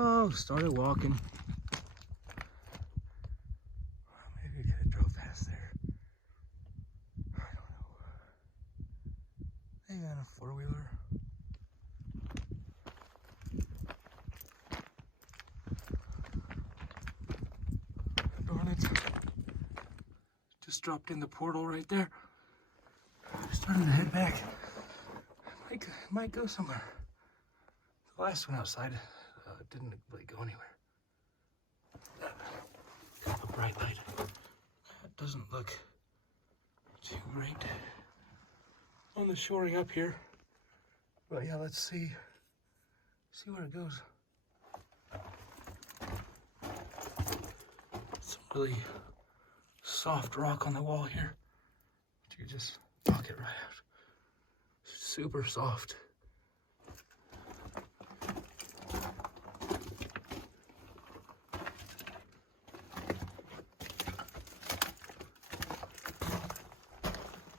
Oh, started walking. Maybe we could have drove past there. I don't know. Maybe on a four-wheeler. Darn it. Just dropped in the portal right there. Starting to head back. Might go somewhere. The last one outside didn't really go anywhere. A bright light. That doesn't look too great on the shoring up here. But yeah, let's see where it goes. Some really soft rock on the wall here. You could just knock it right out. Super soft.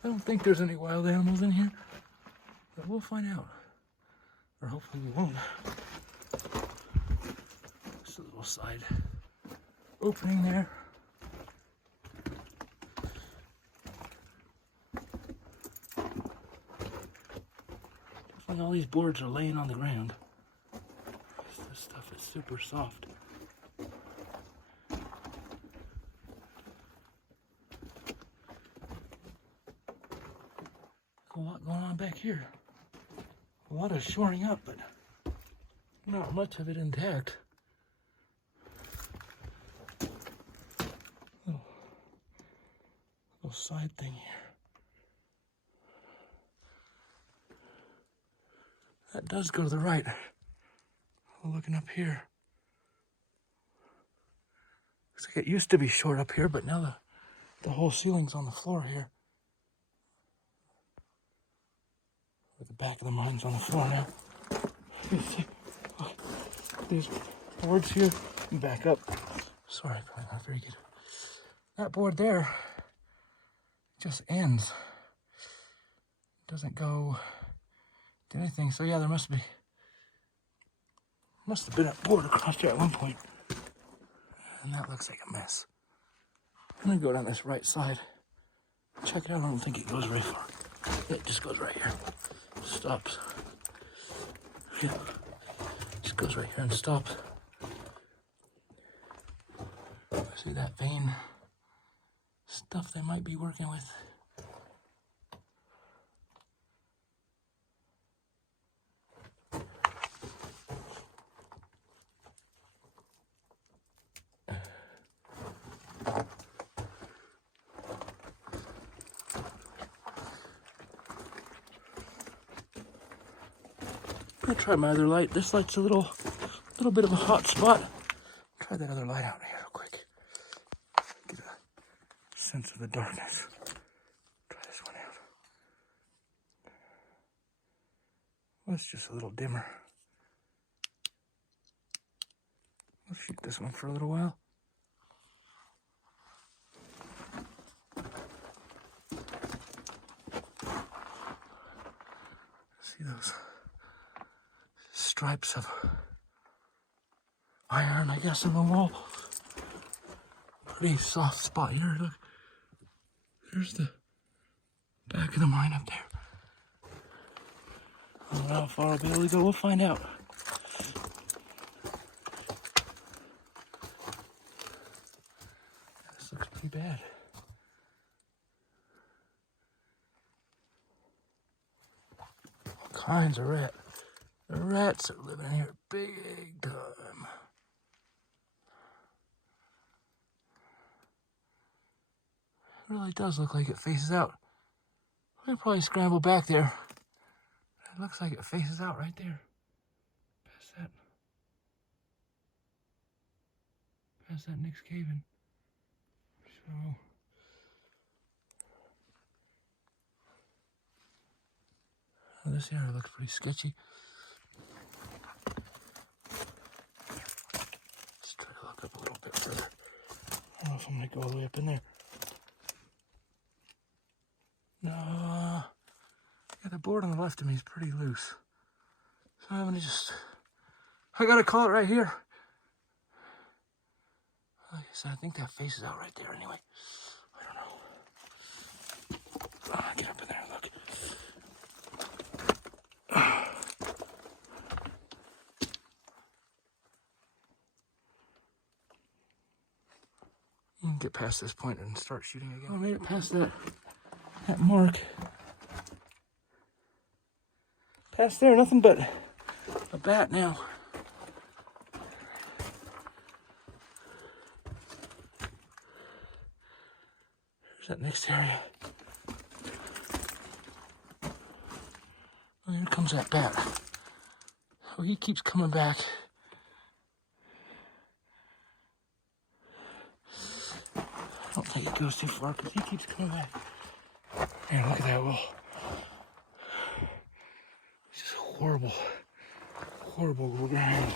I don't think there's any wild animals in here, but we'll find out. Or hopefully we won't. Just a little side opening there. Definitely all these boards are laying on the ground. This stuff is super soft. A lot going on back here. A lot of shoring up, but not much of it intact. Little side thing here. That does go to the right. Looking up here. Looks like it used to be short up here, but now the whole ceiling's on the floor here. Or the back of the mine's on the floor now. You see, oh, these boards here. Back up. Sorry, probably not very good. That board there just ends. Doesn't go to anything. So yeah, there must have been a board across there at one point. And that looks like a mess. I'm gonna go down this right side. Check it out. I don't think it goes very far. It just goes right here. Stops. Yeah. Just goes right here and stops. See that vein stuff they might be working with. I'll try my other light. This light's a little bit of a hot spot. Try that other light out here real quick. Get a sense of the darkness. Try this one out. Well, it's just a little dimmer. I'll shoot this one for a little while. See those stripes of iron, I guess, in the wall. Pretty soft spot here. Look, there's the back of the mine up there. I don't know how far I'll be able to go. We'll find out. This looks pretty bad. All kinds of rats. The rats are living here big time. It really does look like it faces out. We'll probably scramble back there. It looks like it faces out right there. Past that next cave-in. So this area looks pretty sketchy. Let's try to look up a little bit further. I don't know if I'm gonna go all the way up in there. No. Yeah, the board on the left of me is pretty loose. So I'm gonna I gotta call it right here. Like I said, I think that face is out right there anyway. I don't know. Get up in there and look. You can get past this point and start shooting again. Oh, I made it past that mark. Past there, nothing but a bat now. There's that next area. Oh, here comes that bat. Oh, he keeps coming back. I don't think it goes too far because he keeps coming back. Man, look at that wall. It's just horrible, horrible ground.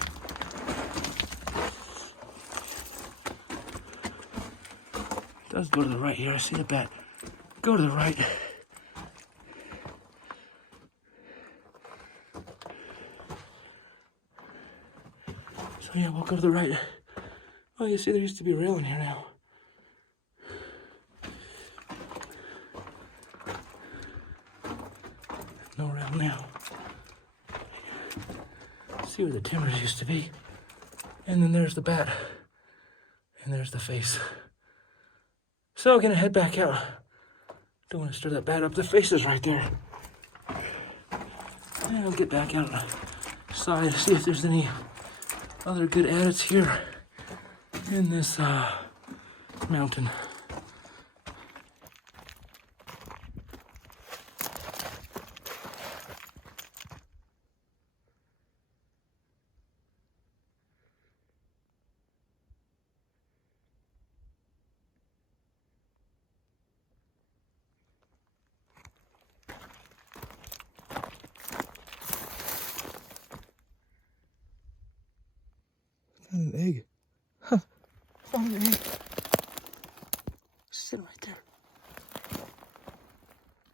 It does go to the right here. I see the bat. Go to the right. So yeah, we'll go to the right. Oh, you see there used to be a rail in here now. No rail now. See where the timbers used to be. And then there's the bat. And there's the face. So I'm gonna head back out. Don't want to stir that bat up. The face is right there. And I'll get back outside to see if there's any other good adits here in this mountain. Found an egg. Huh. Found an egg. It's sitting right there.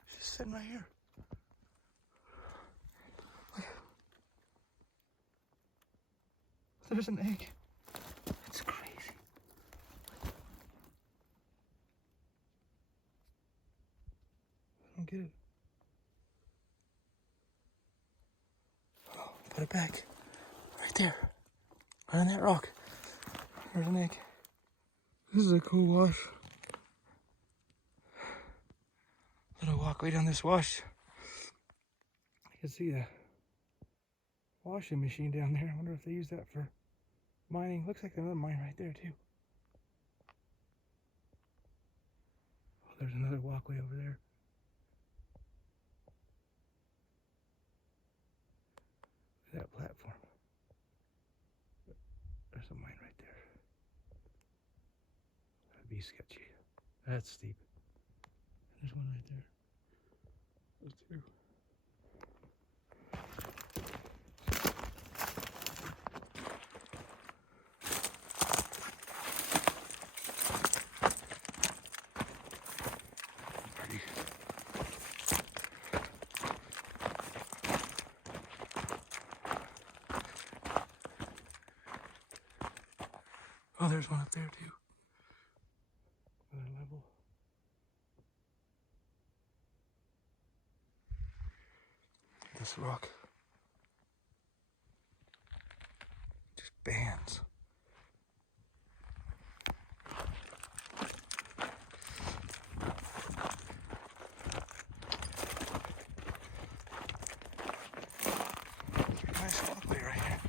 It's just sitting right here. Look. There's an egg. That's crazy. I don't get it. Oh, put it back. Right there. Right on that rock. There's an egg. This is a cool wash. Little walkway down this wash. You can see the washing machine down there. I wonder if they use that for mining. Looks like another mine right there too. Oh, there's another walkway over there. Look at that platform. There's a mine right there. That'd be sketchy. That's steep. There's one right there. Those two. Pretty. Oh, there's one up there too. Another level. This rock just bands. Nice walkway right here.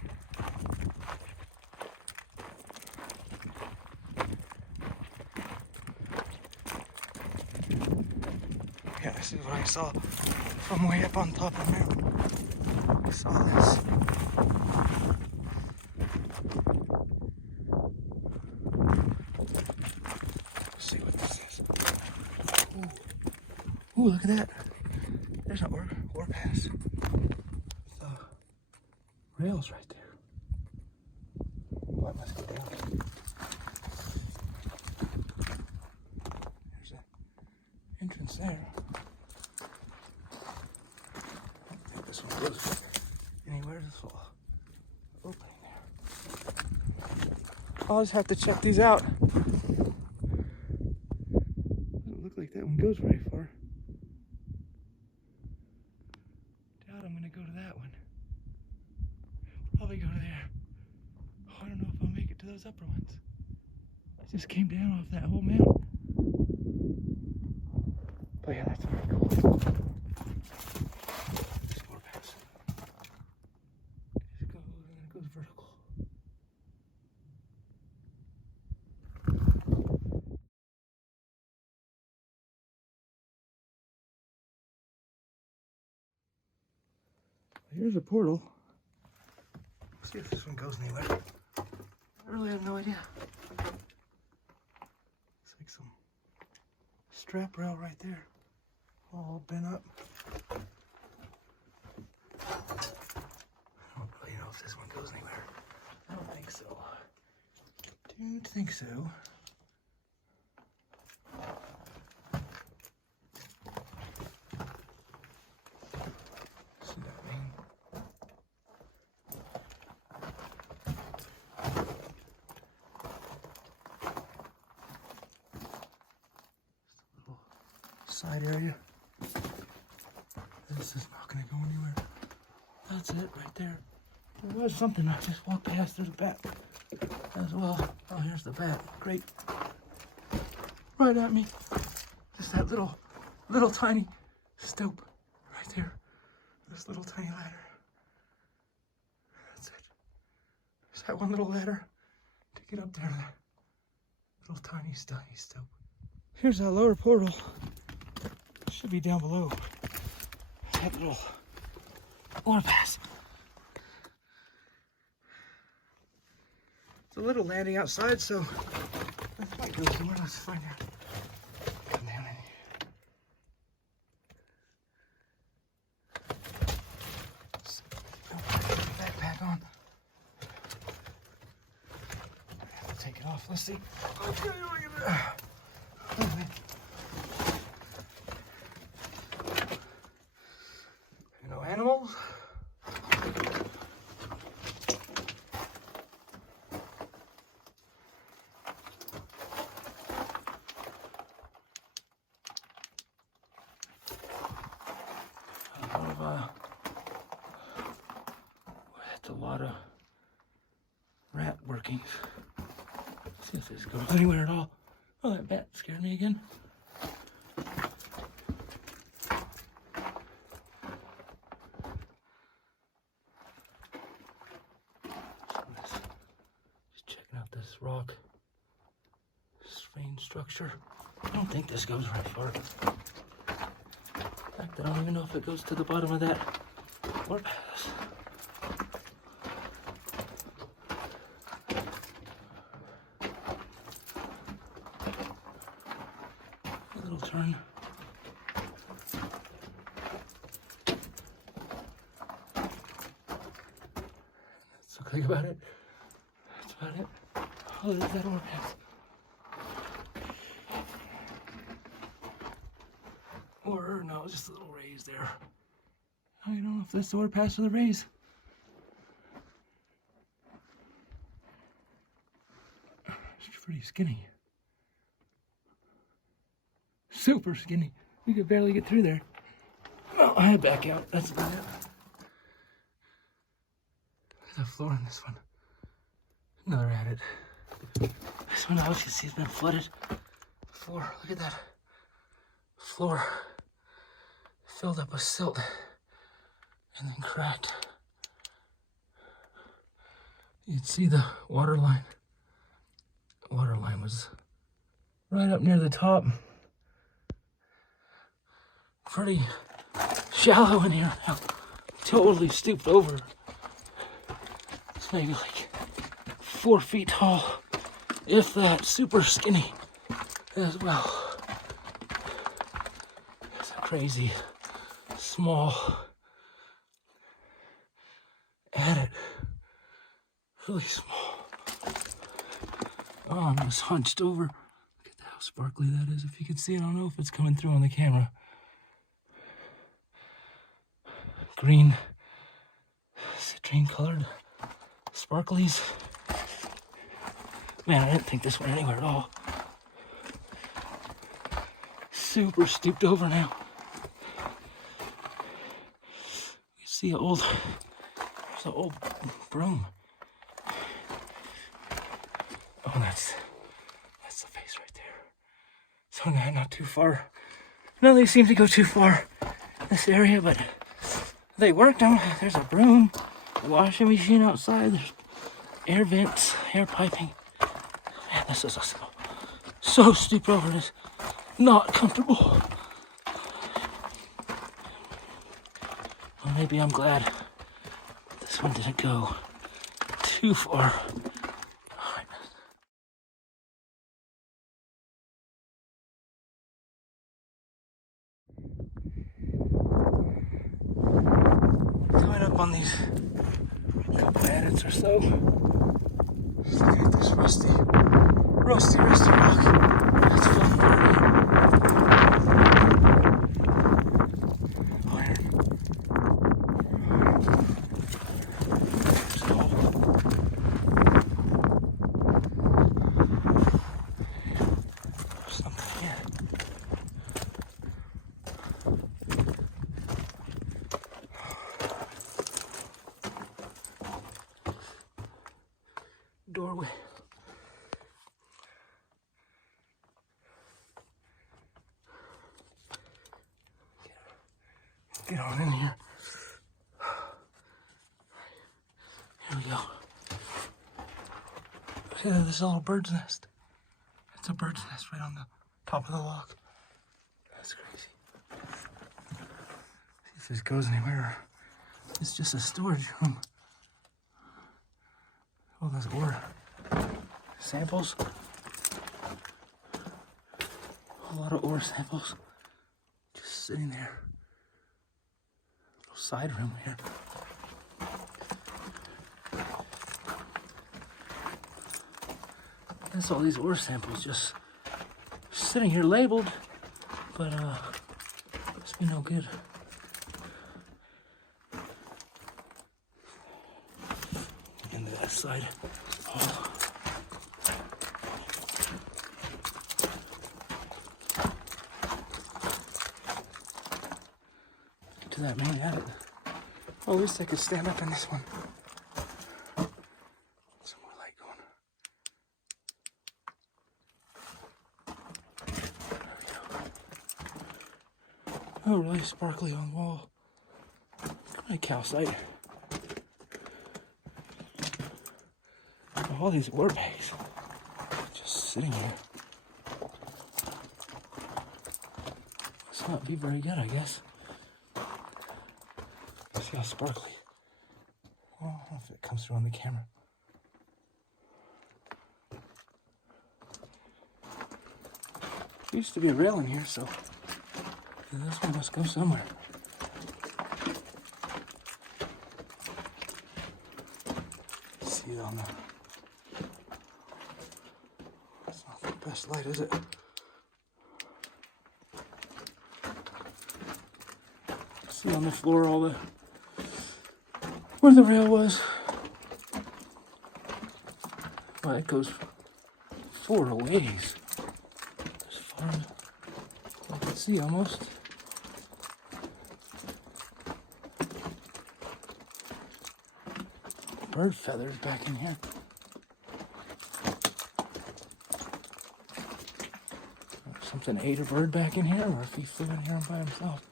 Yeah, this is what I saw from way up on top of the mountain. I saw this. Let's see what this is. Ooh, look at that. There's an ore pass. With rails right there. Oh, I must go down. There's an entrance there. I don't think this one goes anywhere. This little opening there. I'll just have to check these out goes very far. Doubt I'm gonna go to that one. Probably go to there. Oh, I don't know if I'll make it to those upper ones. I just came down off that whole mountain. But yeah, that's very cool. There's more paths. It goes vertical. Here's a portal. Let's see if this one goes anywhere. I really have no idea. It's like some strap rail right there, all bent up. I don't really know if this one goes anywhere. I don't think so. Don't think so. See that thing? Side area. This is not going to go anywhere. That's it right there. There was something I just walked past. There's a bat as well. Oh, here's the bat. Great. Right at me. Just that little tiny stope right there. This little tiny ladder. That's it. There's that one little ladder to get up there. That little tiny stope. Here's that lower portal. Should be down below. That little overpass. It's a little landing outside, so that might go somewhere. Let's find out. Come down in here. Put the backpack on. I have to take it off. Let's see. Okay, look at that. No animals. That's a lot of rat workings. See if this goes anywhere at all. Oh, that bat scared me again. Just checking out this rock, strange structure. I don't think this goes very far. In fact, I don't even know if it goes to the bottom of that overpass. A little turn. That's okay about it. That's about it. Oh, there's that overpass. Or, no, just a little raise there. I don't know if that's the overpass or the raise. It's pretty skinny. Super skinny. You could barely get through there. Well, I had back out. That's about it. Look at the floor on this one. Another adit. This one, as you can see, has been flooded before. Look at that floor. Filled up with silt and then cracked. You'd see the water line. The water line was right up near the top. Pretty shallow in here. Totally stooped over. It's maybe like 4 feet tall, if that. Super skinny as well. It's a crazy small adit. Really small. Oh, I'm just hunched over. Look at how sparkly that is. If you can see it, I don't know if it's coming through on the camera. Green, citrine colored sparklies. Man, I didn't think this went anywhere at all. super stooped over now. You see there's an old broom. Oh, that's the face right there. So not too far. No, they seem to go too far in this area, but they worked on. There's a broom, a washing machine outside. There's air vents, air piping. Man, this is so steep over. It is not comfortable. Well, maybe I'm glad this one didn't go too far. Coming up on these couple adits or so. Just looking at this rusty rock. That's fun for me. Iron. There's something here. Doorway. Get on in here. Here we go. Look at this little bird's nest. It's a bird's nest right on the top of the log. That's crazy. See if this goes anywhere. It's just a storage room. All those ore samples. A lot of ore samples just sitting there. Little side room here. That's all these ore samples just sitting here labeled, but it's been no good. Into that side. Oh. To that main adit. Oh, at least I could stand up in this one. Some more light going. Oh, really sparkly on the wall. Kind of calcite. All these ore bags just sitting here. Must not be very good, I guess. See how sparkly. Oh, I don't know if it comes through on the camera. There used to be a rail in here, so this one must go somewhere. See it on the... That's not the best light, is it? See on the floor all the... where the rail was. Well, it goes far a ways. As far as I can see almost. Bird feathers back in here. Something ate a bird back in here, or if he flew in here by himself.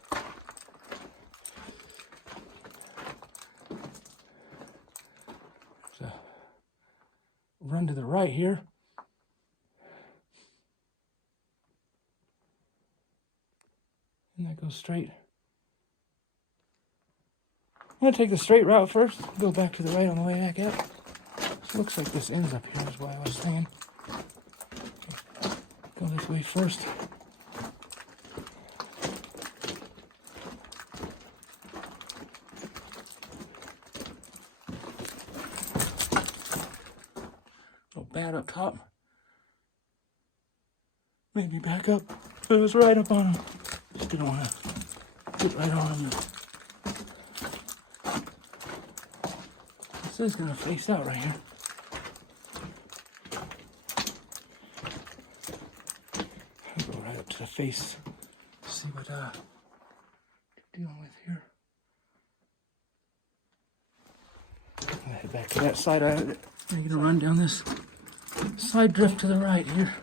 There's a run to the right here. And that goes straight. I'm going to take the straight route first, go back to the right on the way back up. It looks like this ends up here, is what I was saying. Go this way first. A little bad up top. Maybe back up. But it was right up on him. Just didn't want to get right on him. This is going to face out right here. I'll go right up to the face see what we're dealing with here. I'm gonna head back to that side. I'm gonna run down this side drift to the right here.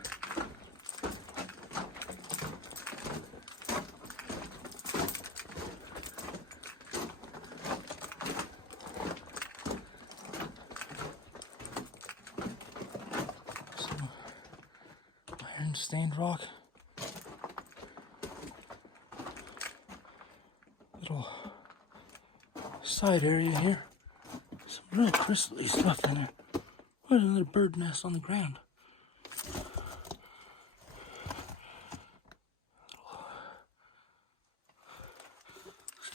Some iron stained rock. Little side area here. Some real crystally stuff in there. What, another bird nest on the ground.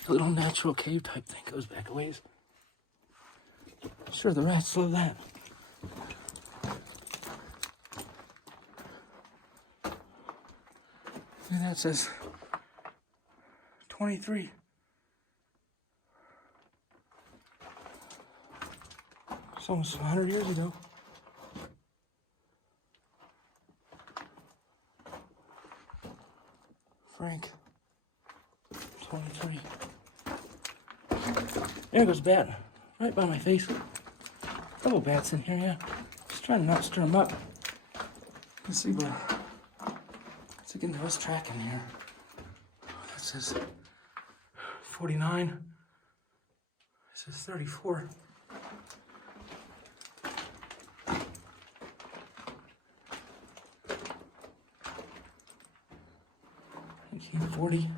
A little natural cave type thing goes back a ways. Sure, the rats love that. And that says 23. It's almost 100 years ago. Frank, 23. There goes a bat, right by my face. Couple bats in here, yeah. Just trying to not stir them up. Let's see, but let's get into this track in here. That says 49. This says 34. 40.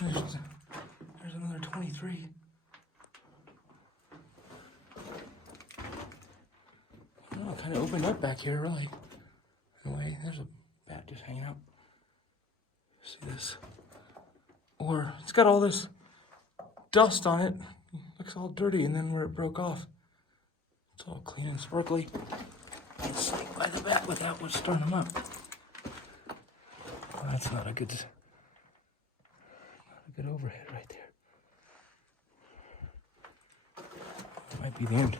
There's another 23. Oh, it kind of opened up back here, really. In a way, there's a bat just hanging out. See this? Or it's got all this dust on it. Looks all dirty, and then where it broke off, it's all clean and sparkly. And snaked by the bat without what's stirring them up. Well, that's not a good overhead right there. That might be the end.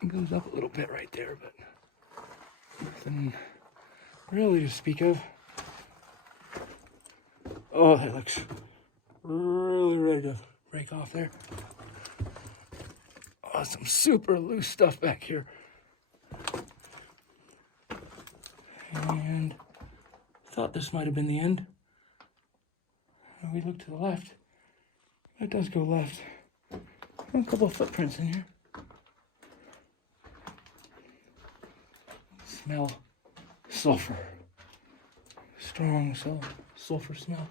It goes up a little bit right there, but nothing really to speak of. Oh, that looks really ready to break off there. Oh, some super loose stuff back here. And I thought this might have been the end. We look to the left. It does go left. A couple of footprints in here. Smell sulfur. Strong sulfur smell.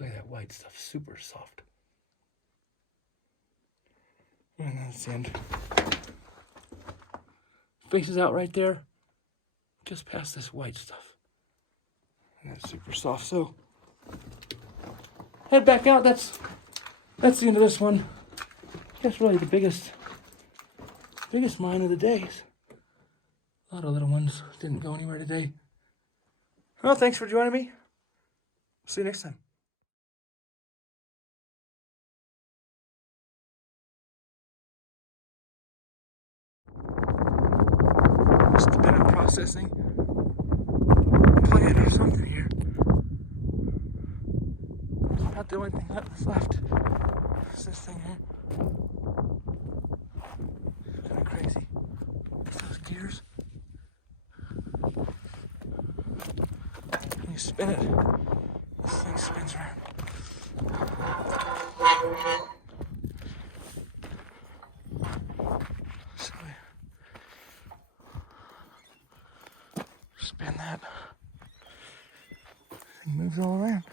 Look at that white stuff, super soft. And that's the end. Faces out right there, just past this white stuff. And that's super soft, so head back out. That's the end of this one. That's really the biggest mine of the day. A lot of little ones didn't go anywhere today. Well, thanks for joining me. See you next time. Must have been a processing plant or something here. It's about the only thing that's left. It's this thing here. It's kind of crazy. It's those gears. When you spin it, this thing spins around. So spin that. Thing moves all around.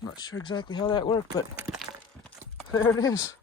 Not sure exactly how that worked, but there it is.